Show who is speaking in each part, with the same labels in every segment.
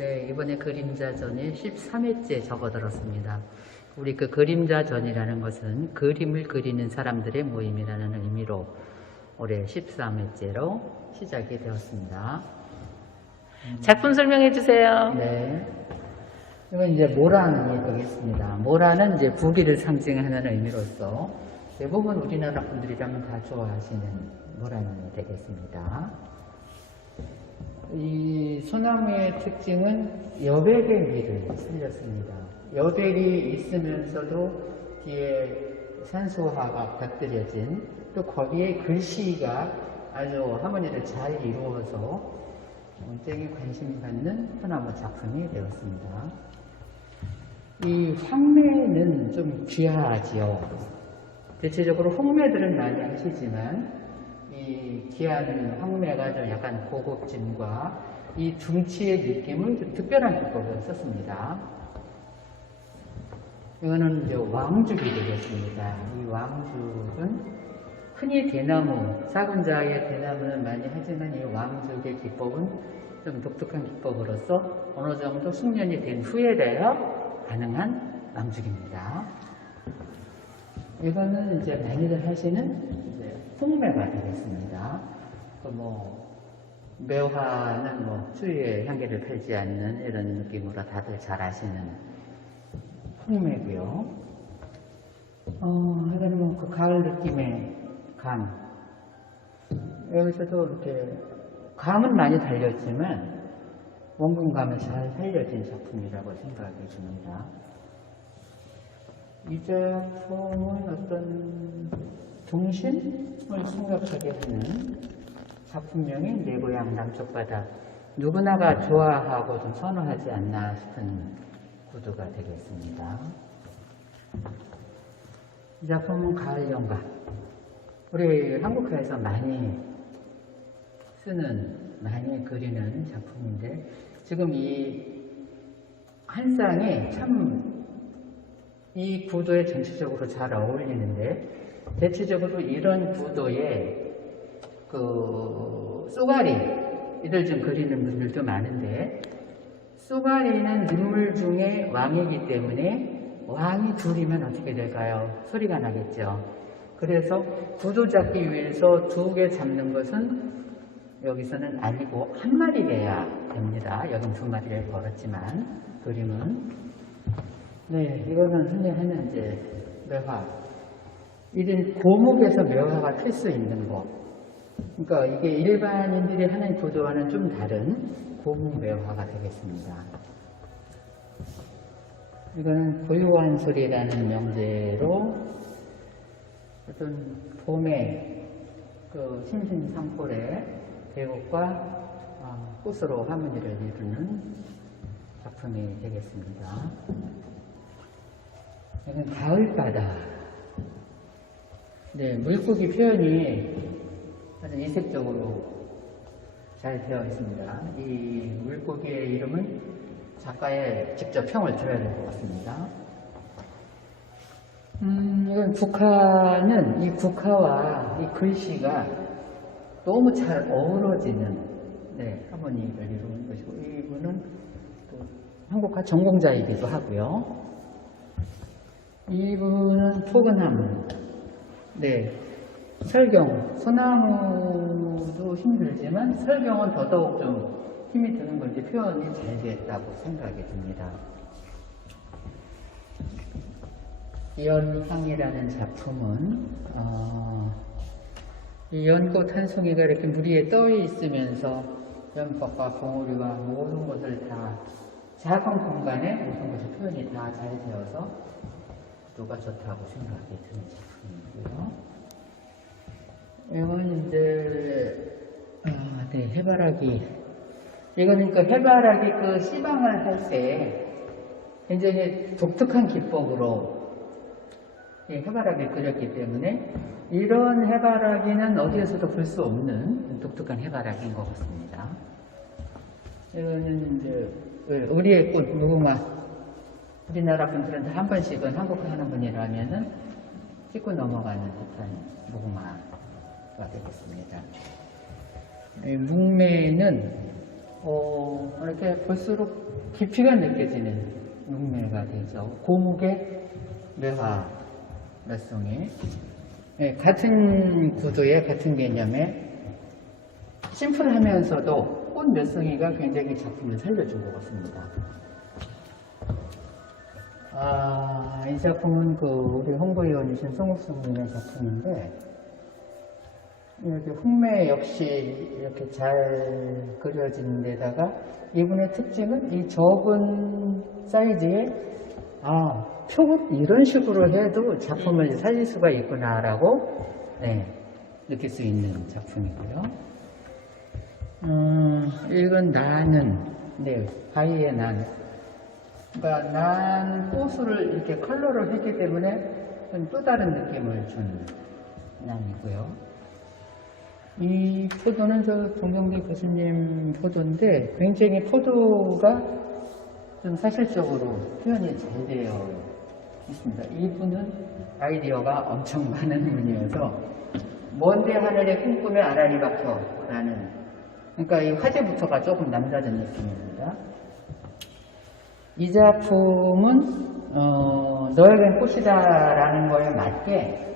Speaker 1: 네, 이번에 그림자전이 13회째 접어들었습니다. 우리 그 그림자전이라는 것은 그림을 그리는 사람들의 모임이라는 의미로 올해 13회째로 시작이 되었습니다.
Speaker 2: 작품 설명해 주세요.
Speaker 1: 네. 이건 이제 모란이 되겠습니다. 모란은 이제 부귀를 상징하는 의미로서 대부분 우리나라 분들이라면 다 좋아하시는 모란이 되겠습니다. 이 소나무의 특징은 여백의 미를 살렸습니다. 여백이 있으면서도 뒤에 산소화가 곁들여진 또 거기에 글씨가 아주 하모니를 잘 이루어서 굉장히 관심 받는 소나무 작품이 되었습니다. 이 황매는 좀 귀하지요. 대체적으로 홍매들은 많이 하시지만 이 귀한 황매가 좀 약간 고급짐과 이 둥치의 느낌을 좀 특별한 기법을 썼습니다. 이거는 이제 왕죽이 되겠습니다. 이 왕죽은 흔히 대나무, 작은 자의 대나무는 많이 하지만 이 왕죽의 기법은 좀 독특한 기법으로서 어느 정도 숙련이 된 후에라야 가능한 왕죽입니다. 이거는 이제 많이들 하시는 이제 홍매가 되겠습니다. 그뭐 매화는 뭐 추위에 향기를 팔지 않는 이런 느낌으로 다들 잘 아시는 홍매고요. 어, 이거는 뭐 그 가을 느낌의 감. 여기서도 이렇게 감은 많이 달렸지만 원근감을 잘 살려진 작품이라고 생각이 듭니다. 이 작품은 어떤 동심을 생각하게 하는 작품명이 내고향 남쪽 바다 누구나가 좋아하고 좀 선호하지 않나 싶은 구도가 되겠습니다. 이 작품은 가을 연가 우리 한국화에서 많이 쓰는 많이 그리는 작품인데 지금 이 한 쌍이 참 이 구도에 전체적으로 잘 어울리는데 대체적으로 이런 구도에 그 쏘가리 이들 좀 그리는 분들도 많은데 쏘가리는 인물 중에 왕이기 때문에 왕이 둘이면 어떻게 될까요? 소리가 나겠죠. 그래서 구도 잡기 위해서 두 개 잡는 것은 여기서는 아니고 한 마리래야 됩니다. 여긴 두 마리를 걸었지만 그림은 네, 이거는 흔히 하는 이제 매화. 이런 고목에서 매화가 필수 있는 거. 그러니까 이게 일반인들이 하는 구도와는 좀 다른 고목 매화가 되겠습니다. 이거는 고요한 소리라는 명제로 어떤 봄의 그 심신상골의 계곡과 어, 꽃으로 하모니를 이루는 작품이 되겠습니다. 이건 가을바다. 네, 물고기 표현이 아주 이색적으로 잘 되어 있습니다. 이 물고기의 이름은 작가의 직접 평을 들어야 될 것 같습니다. 음, 이건 국화는 이 국화와 이 글씨가 너무 잘 어우러지는 네, 하모니를 이루는 것이고 이분은 또 한국화 전공자이기도 하고요. 이분은 포근나무. 네. 설경. 소나무도 힘들지만 설경은 더더욱 좀 힘이 드는 건지 표현이 잘 됐다고 생각이 듭니다. 연향이라는 작품은 어, 이 연꽃 한 송이가 이렇게 물 위에 떠 있으면서 연꽃과 봉우리와 모든 것을 다 작은 공간에 모든 것이 표현이 다 잘 되어서 구도가 좋다고 생각이 드는 작품 이건 이제 아, 네 해바라기 이거는 그 해바라기 그 시방을 할 때 굉장히 독특한 기법으로 이 해바라기를 그렸기 때문에 이런 해바라기는 어디에서도 볼 수 없는 독특한 해바라기인 것 같습니다. 이거는 이제 우리의 꽃 무궁화 우리나라 분들은 다 한 번씩은 한국어 하는 분이라면은 찍고 넘어가는 듯한 무궁화가 되겠습니다. 이 묵매는 어, 이렇게 볼수록 깊이가 느껴지는 육매가 되죠. 고목의 몇 송이. 예, 같은 구도의 같은 개념의 심플하면서도 꽃 몇 송이가 굉장히 작품을 살려준 것 같습니다. 아, 이 작품은 그 우리 홍보위원이신 송옥수님의 작품인데 이렇게 흑매 역시 이렇게 잘 그려진 데다가 이분의 특징은 이 적은 사이즈에 아, 표고 이런 식으로 해도 작품을 살릴 수가 있구나라고 네, 느낄 수 있는 작품이고요. 음, 이건 나는 네, 바위의 난. 그러니까 난 꽃을 이렇게 컬러를 했기 때문에 좀또 다른 느낌을 준 난이고요. 이 포도는 저 동경대 교수님 포도인데 굉장히 포도가 좀 사실적으로 표현이 잘 되어 있습니다. 이분은 아이디어가 엄청 많은 분이어서 먼데 하늘에 꿈꾸며 아란이 박혀라는 그러니까 이 화제부터가 조금 남다른 느낌입니다. 이 작품은 어, 너에겐 꽃이다라는 거에 맞게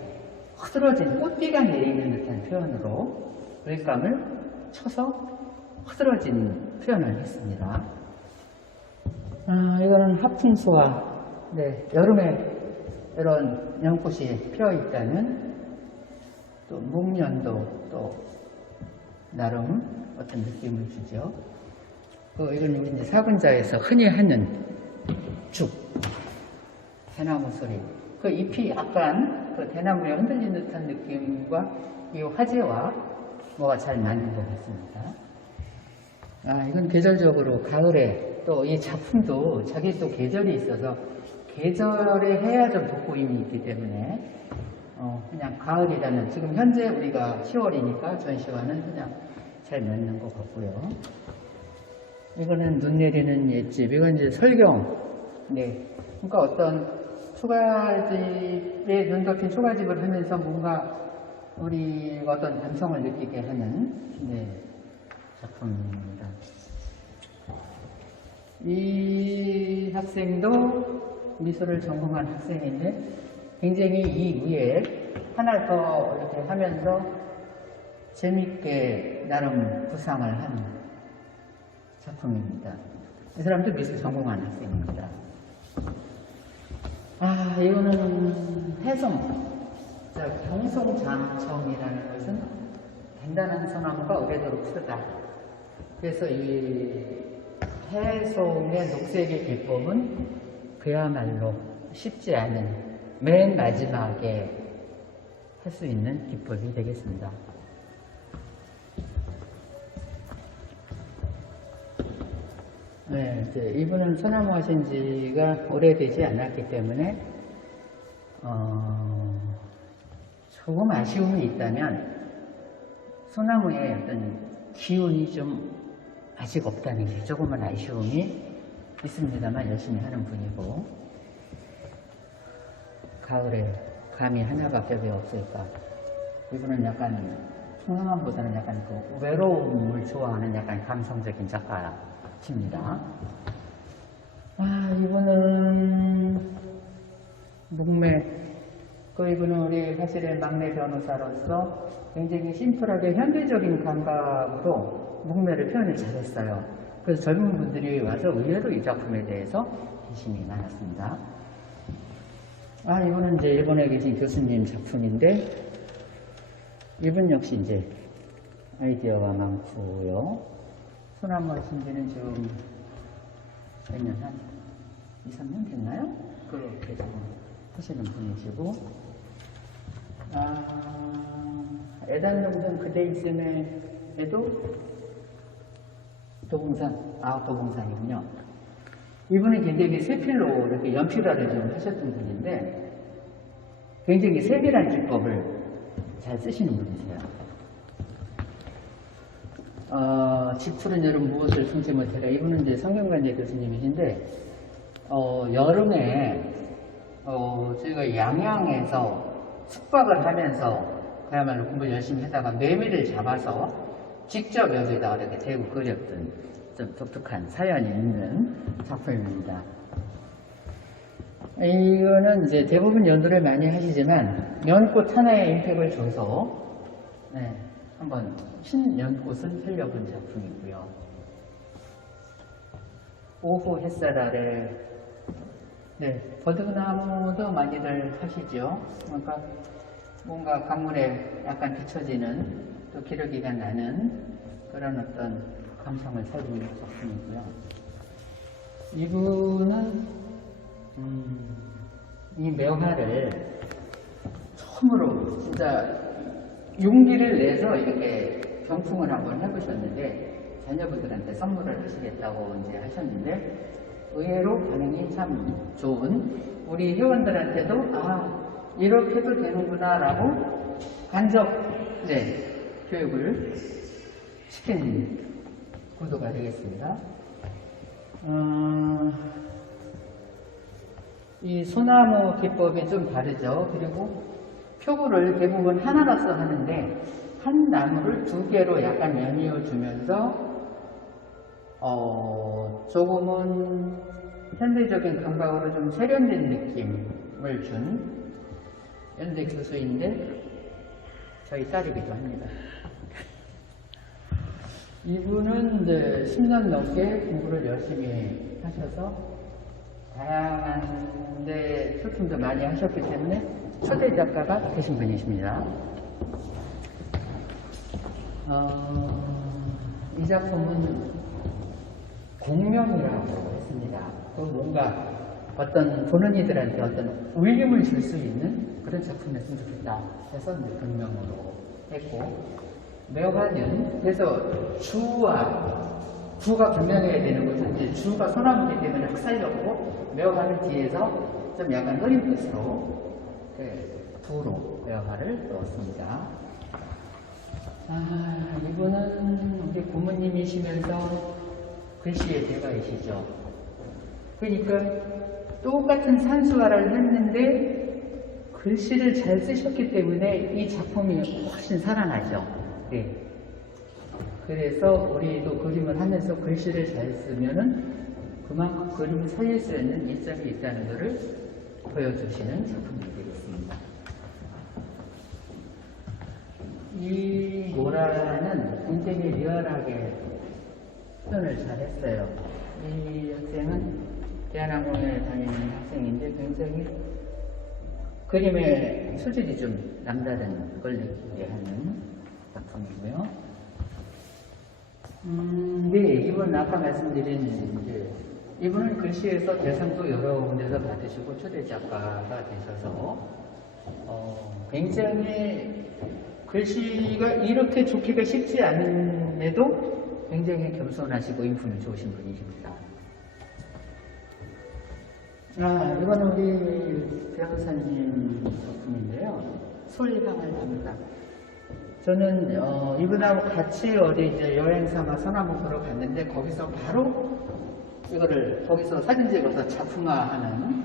Speaker 1: 흐드러진 꽃비가 내리는 듯한 표현으로 글감을 쳐서 흐드러진 표현을 했습니다. 아, 이거는 하풍수와 네, 여름에 이런 연꽃이 피어 있다는 또 목련도 또 나름 어떤 느낌을 주죠. 그 이건 이제 사분자에서 흔히 하는 죽 대나무 소리. 그 잎이 약간 그 대나무에 흔들리는 듯한 느낌과 이 화재와 뭐가 잘 맞는 것 같습니다. 아, 이건 계절적으로 가을에 또 이 작품도 자기 또 계절이 있어서 계절에 해야 좀 돋보임이 있기 때문에 어, 그냥 가을이라는 지금 현재 우리가 10월이니까 전시와는 그냥 잘 맞는 것 같고요. 이거는 눈 내리는 옛집. 이건 이제 설경. 네. 그러니까 어떤 초가집에 눈 덮인 초가집을 하면서 뭔가 우리 어떤 감성을 느끼게 하는 네, 작품입니다. 이 학생도 미술을 전공한 학생인데 굉장히 이 위에 하나 더 이렇게 하면서 재밌게 나름 구상을 한 작품입니다. 이 사람도 미술 전공한 학생입니다. 아, 이거는 해성, 자, 경송장청이라는 것은 단단한 소나무가 오래도록 푸르다. 그래서 이 해송의 녹색의 기법은 그야말로 쉽지 않은 맨 마지막에 할 수 있는 기법이 되겠습니다. 네, 이분은 소나무 하신 지가 오래되지 않았기 때문에, 어, 조금 아쉬움이 있다면, 소나무의 어떤 기운이 좀 아직 없다는 게 조금은 아쉬움이 있습니다만 열심히 하는 분이고, 가을에 감이 하나밖에 왜 없을까? 이분은 약간, 청량함보다는 약간 그 외로움을 좋아하는 약간 감성적인 작가 십니다. 아, 이분은, 목매, 그 이분은 우리 사실의 막내 변호사로서 굉장히 심플하게 현대적인 감각으로 목매를 표현을 잘했어요. 그래서 젊은 분들이 와서 의외로 이 작품에 대해서 관심이 많았습니다. 아, 이거는 이제 일본에 계신 교수님 작품인데, 이분 역시 이제 아이디어가 많고요. 소나무 하신 지는 지금 몇 년, 한 2, 3년 됐나요? 그렇게 지금 하시는 분이시고, 아, 애단동산 그대 있음에도 도봉산, 아, 도봉산이군요. 이분은 굉장히 세필로 이렇게 연필화를 좀 하셨던 분인데, 굉장히 세밀한 기법을 잘 쓰시는 분이세요. 어, 집 푸른 여름 무엇을 숨지 못해라. 이분은 이제 성경관제 교수님이신데, 어, 여름에, 어, 저희가 양양에서 숙박을 하면서 그야말로 공부 열심히 하다가 매미를 잡아서 직접 여기다 이렇게 대고 그렸던 좀 독특한 사연이 있는 작품입니다. 이거는 이제 대부분 연도를 많이 하시지만 연꽃 하나에 임팩을 줘서 네, 한번 신연꽃을 살려본 작품이고요. 오후 햇살 아래 네, 버드나무도 많이들 하시죠. 그러니까 뭔가 강물에 약간 비춰지는 또 기러기가 나는 그런 어떤 감성을 살리는 작품이고요. 이분은 음, 이 묘화를 처음으로 진짜 용기를 내서 이렇게 병풍을 한번 해보셨는데 자녀분들한테 선물을 하시겠다고 이제 하셨는데 의외로 반응이 참 좋은 우리 회원들한테도 아 이렇게 도 되는구나 라고 간접 네, 교육을 시킨 구도가 되겠습니다. 어, 이 소나무 기법이 좀 다르죠. 그리고 표구를 대부분 하나로서 하는데 한 나무를 두 개로 약간 연이어 주면서 어, 조금은 현대적인 감각으로 좀 세련된 느낌을 준 연대 교수인데 저희 딸이기도 합니다. 이분은 이제 10년 넘게 공부를 열심히 하셔서 다양한 데 출품도 많이 하셨기 때문에 초대 작가가 되신 분이십니다. 어, 이 작품은 공명이라고 했습니다. 또 뭔가 어떤 보는 이들한테 어떤 울림을 줄 수 있는 그런 작품이었으면 좋겠다 해서 공명으로 했고 매화는 그래서 주와 주가 분명해야 되는 것은 이제 주가 소나무기 때문에 확 살렸고 매화는 뒤에서 좀 약간 흐린 뜻으로 그 두로 매화를 넣었습니다. 아, 이분은 우리 고모님이시면서 글씨의 대가이시죠. 그러니까 똑같은 산수화를 했는데 글씨를 잘 쓰셨기 때문에 이 작품이 훨씬 살아나죠. 네. 그래서 우리도 그림을 하면서 글씨를 잘 쓰면은 그만큼 그림을 살릴 수 있는 이점이 있다는 것을 보여주시는 작품이 되겠습니다. 이 모라는 굉장히 리얼하게 표현을 잘했어요. 이 학생은 대한항공에 다니는 학생인데 굉장히 그림의 소질이 좀 남다른 걸 느끼게 하는 작품이고요. 음, 네, 이분 아까 말씀드린 이제 이분은 글씨에서 대상도 여러 군데서 받으시고 초대 작가가 되셔서 어, 굉장히 글씨가 이렇게 좋기가 쉽지 않음에도 굉장히 겸손하시고 인품이 좋으신 분이십니다. 아, 이건 우리 배우사님 작품인데요. 솔향을 담다. 저는 어, 이분하고 같이 어디 이제 여행 삼아 보러 갔는데 거기서 바로 이거를 거기서 사진 찍어서 작품화하는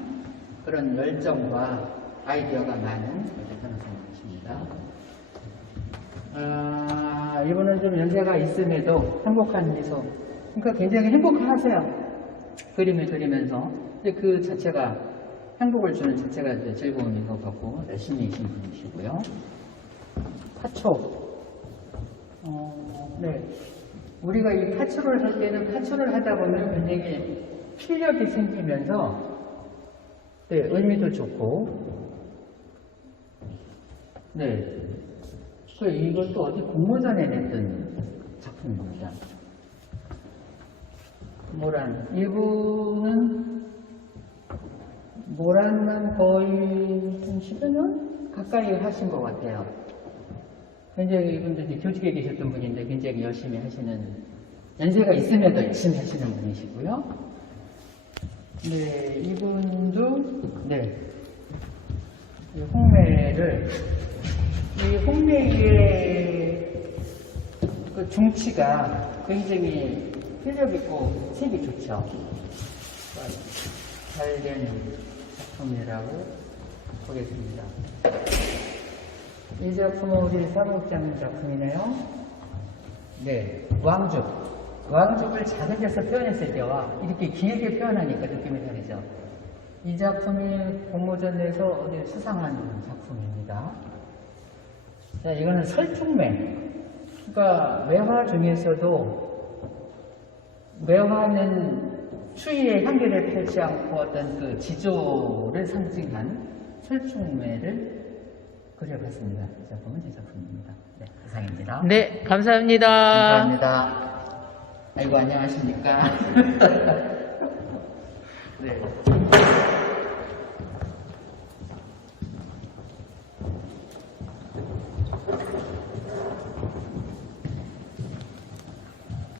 Speaker 1: 그런 열정과 아이디어가 많은 변호사님이십니다. 아, 이분은 좀 연세가 있음에도 행복한 미소. 그러니까 굉장히 행복하세요. 그림을 그리면서. 근데 그 자체가 행복을 주는 자체가 이제 즐거움인 것 같고 열심히이신 분이시고요. 파초. 어, 네. 우리가 이 파초를 할 때는 파초를 하다 보면 굉장히 필력이 생기면서 네, 의미도 좋고 네. 그 이것도 어디 공모전에 냈던 작품입니다. 모란. 이분은 모란만 거의 한 10여 년 가까이 하신 것 같아요. 굉장히 이분도 이제 교직에 계셨던 분인데 굉장히 열심히 하시는, 연세가 있음에도 열심히 하시는 분이시고요. 네, 이분도, 네. 이 홍매를, 이 홍매의 그 중치가 굉장히 필력 있고 색이 좋죠. 잘 된 작품이라고 보겠습니다. 이 작품은 우리 사무국장 작품이네요. 네, 왕죽. 왕족을 작은 데서 표현했을 때와 이렇게 길게 표현하니까 느낌이 다르죠. 이 작품이 공모전에서 수상한 작품입니다. 자, 이거는 설중매. 그러니까 매화 중에서도 매화는 추위의 향기를 펼지 않고 어떤 그 지조를 상징한 설중매를 그려봤습니다. 이 작품은 이 작품입니다. 네, 이상입니다.
Speaker 2: 네, 감사합니다.
Speaker 1: 감사합니다. 아이고, 안녕하십니까. 네.